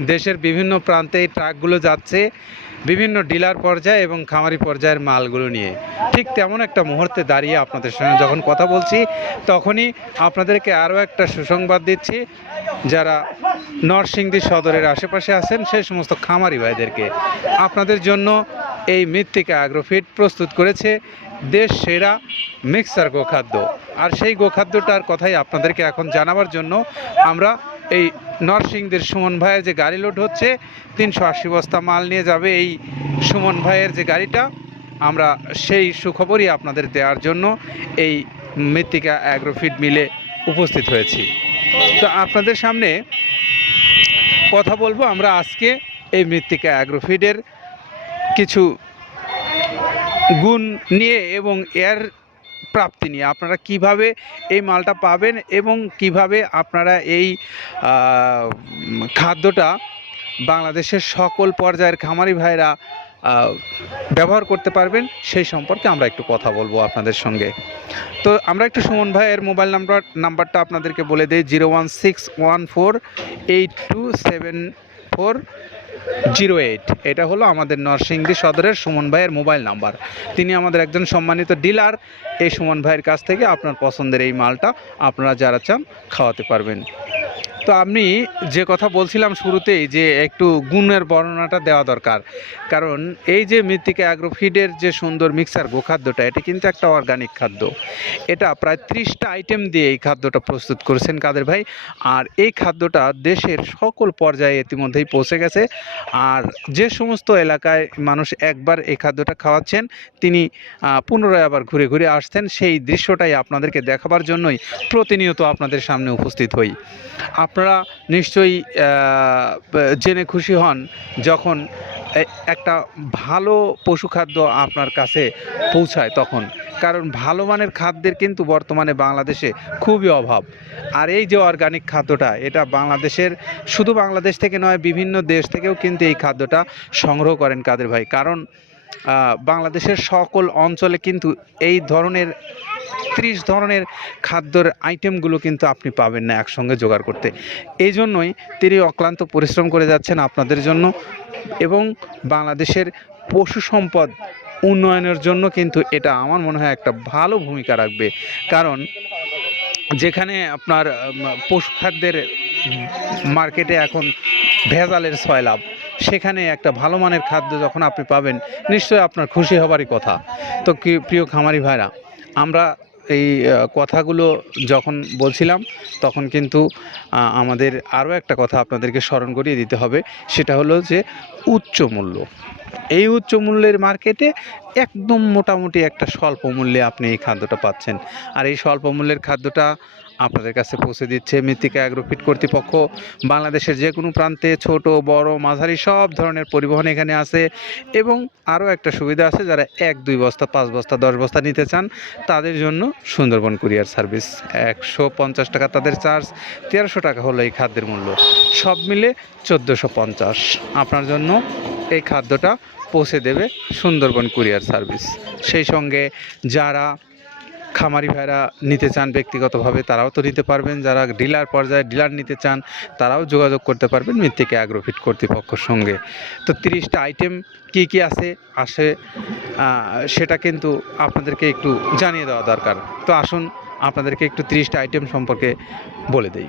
দেশের বিভিন্ন প্রান্তে এই ট্রাকগুলো যাচ্ছে, বিভিন্ন ডিলার পর্যায়ে এবং খামারি পর্যায়ের মালগুলো নিয়ে। ঠিক তেমন একটা মুহূর্তে দাঁড়িয়ে আপনাদের সঙ্গে যখন কথা বলছি, তখনই আপনাদেরকে আরও একটা সুসংবাদ দিচ্ছি। যারা নরসিংদী সদরের আশেপাশে আছেন, সেই সমস্ত খামারি ভাইদেরকে। আপনাদের জন্য এই মৃত্তিকা অ্যাগ্রোফিট প্রস্তুত করেছে দেশ সেরা মিক্সার গোখাদ্য। আর সেই গোখাদ্যটার কথাই আপনাদেরকে এখন জানাবার জন্য আমরা এই নরসিংদের সুমন ভাইয়ের যে গাড়ি লোড হচ্ছে, তিনশো আশি বস্তা মাল নিয়ে যাবে এই সুমন ভাইয়ের যে গাড়িটা। আমরা সেই সুখবরই আপনাদের দেওয়ার জন্য এই মৃত্তিকা অ্যাগ্রোফিট মিলে উপস্থিত হয়েছি। তো আপনাদের সামনে কথা বলব আমরা আজকে এই মৃত্তিকা অ্যাগ্রোফিডের কিছু গুণ নিয়ে এবং এর প্রাপ্তি নিয়ে। আপনারা কীভাবে এই মালটা পাবেন এবং কীভাবে আপনারা এই খাদ্যটা বাংলাদেশের সকল পর্যায়ের খামারি ভাইরা ব্যবহার করতে পারবেন, সেই সম্পর্কে আমরা একটু কথা বলব আপনাদের সঙ্গে। তো আমরা একটু সুমন ভাইয়ের মোবাইল নাম্বার, নাম্বারটা আপনাদেরকে বলে দিই, zero one six one four eight two seven four zero eight. এটা হলো আমাদের নরসিংদী সদরের সুমন ভাইয়ের মোবাইল নাম্বার। তিনি আমাদের একজন সম্মানিত ডিলার। এই সুমন ভাইয়ের কাছ থেকে আপনার পছন্দের এই মালটা আপনারা যারা চান খাওয়াতে পারবেন। তো আমি যে কথা বলছিলাম শুরুতেই যে একটু গুণের বর্ণনাটা দেওয়া দরকার, কারণ এই যে মৃত্তিকা অ্যাগ্রোফিডের যে সুন্দর মিক্সার গোখাদ্যটা, এটা কিন্তু একটা অর্গানিক খাদ্য। এটা প্রায় ত্রিশটা আইটেম দিয়ে এই খাদ্যটা প্রস্তুত করেছেন কাদের ভাই, আর এই খাদ্যটা দেশের সকল পর্যায়ে ইতিমধ্যেই পৌঁছে গেছে। আর যে সমস্ত এলাকায় মানুষ একবার এই খাদ্যটা খাওয়াচ্ছেন, তিনি পুনরায় আবার ঘুরে ঘুরে আসছেন, সেই দৃশ্যটাই আপনাদেরকে দেখাবার জন্যই প্রতিনিয়ত আপনাদের সামনে উপস্থিত হই। আপনারা নিশ্চয়ই জেনে খুশি হন যখন একটা ভালো পশু খাদ্য আপনার কাছে পৌঁছায় তখন। কারণ ভালো মানের খাদ্যের কিন্তু বর্তমানে বাংলাদেশে খুবই অভাব। আর এই যে অর্গানিক খাদ্যটা, এটা বাংলাদেশের, শুধু বাংলাদেশ থেকে নয়, বিভিন্ন দেশ থেকেও কিন্তু এই খাদ্যটা সংগ্রহ করেন কাদের ভাই। কারণ বাংলাদেশের সকল অঞ্চলে কিন্তু এই ধরনের ত্রিশ ধরনের খাদ্যর আইটেমগুলো কিন্তু আপনি পাবেন না একসঙ্গে জোগাড় করতে। এই জন্যই তিনি অক্লান্ত পরিশ্রম করে যাচ্ছেন আপনাদের জন্য এবং বাংলাদেশের পশু সম্পদ উন্নয়নের জন্য কিন্তু এটা আমার মনে হয় একটা ভালো ভূমিকা রাখবে। কারণ যেখানে আপনার পশু খাদ্যের মার্কেটে এখন ভেজালের সয়লাভ সেখানে একটা ভালো মানের খাদ্য যখন আপনি পাবেন, নিশ্চয়ই আপনার খুশি হবারই কথা। তো কি প্রিয় খামারি ভাইরা আমরা এই কথাগুলো যখন বলছিলাম, তখন কিন্তু আমাদের আরও একটা কথা আপনাদেরকে স্মরণ করিয়ে দিতে হবে, সেটা হলো যে উচ্চ মূল্য। এই উচ্চ মূল্যের মার্কেটে একদম মোটামুটি একটা স্বল্প মূল্যে আপনি এই খাদ্যটা পাচ্ছেন। আর এই স্বল্প মূল্যের খাদ্যটা আপনাদের কাছে পৌঁছে দিচ্ছে মৃত্তিকা অ্যাগ্রোফিট কর্তৃপক্ষ। বাংলাদেশের যে কোনো প্রান্তে ছোট, বড়, মাঝারি সব ধরনের পরিবহন এখানে আছে। এবং আরও একটা সুবিধা আছে, যারা এক, দুই বস্তা, পাঁচ বস্তা, দশ বস্তা নিতে চান, তাদের জন্য সুন্দরবন কুরিয়ার সার্ভিস। একশো পঞ্চাশ টাকা তাদের চার্জ, তেরোশো টাকা হলো এই খাদ্যের মূল্য। সব মিলে চোদ্দোশো পঞ্চাশ। আপনার জন্য এই খাদ্যটা পৌঁছে দেবে সুন্দরবন কুরিয়ার সার্ভিস। সেই সঙ্গে যারা খামারি ভাইরা নিতে চান ব্যক্তিগতভাবে, তারাও তো নিতে পারবেন। যারা ডিলার পর্যায়ে ডিলার নিতে চান, তারাও যোগাযোগ করতে পারবেন মৃত্তিকা অ্যাগ্রোফিট কর্তৃপক্ষের সঙ্গে। তো তিরিশটা আইটেম কি কি আছে, আসে সেটা কিন্তু আপনাদেরকে একটু জানিয়ে দেওয়া দরকার। তো আসুন, আপনাদেরকে একটু তিরিশটা আইটেম সম্পর্কে বলে দেই।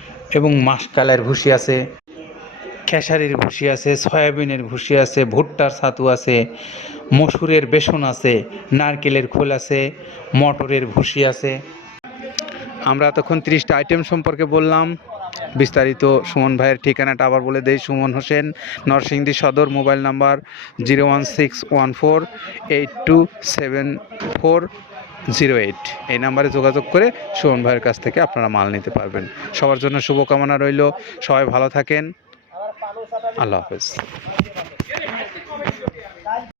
এবং মাসকালের ভুসি আছে, খেসারির ভুসি আছে, সয়াবিনের ভুসি আছে, ভুট্টার ছাতু আছে, মসুরের বেসন আছে, নারকেলের খোল আছে, মটরের ভুসি আছে। আমরা তখন তিরিশটা আইটেম সম্পর্কে বললাম। বিস্তারিত সুমন ভাইয়ের ঠিকানাটা আবার বলে দেই। Suman Hossain, Narsingdi Sadar, mobile number zero one six one four eight two seven four. Zero eight এই নাম্বারে যোগাযোগ করে সুমন ভাইয়ের কাছ থেকে আপনারা মাল নিতে পারবেন। সবার জন্য শুভকামনা রইল। সবাই ভালো থাকেন। আল্লাহ হাফেজ।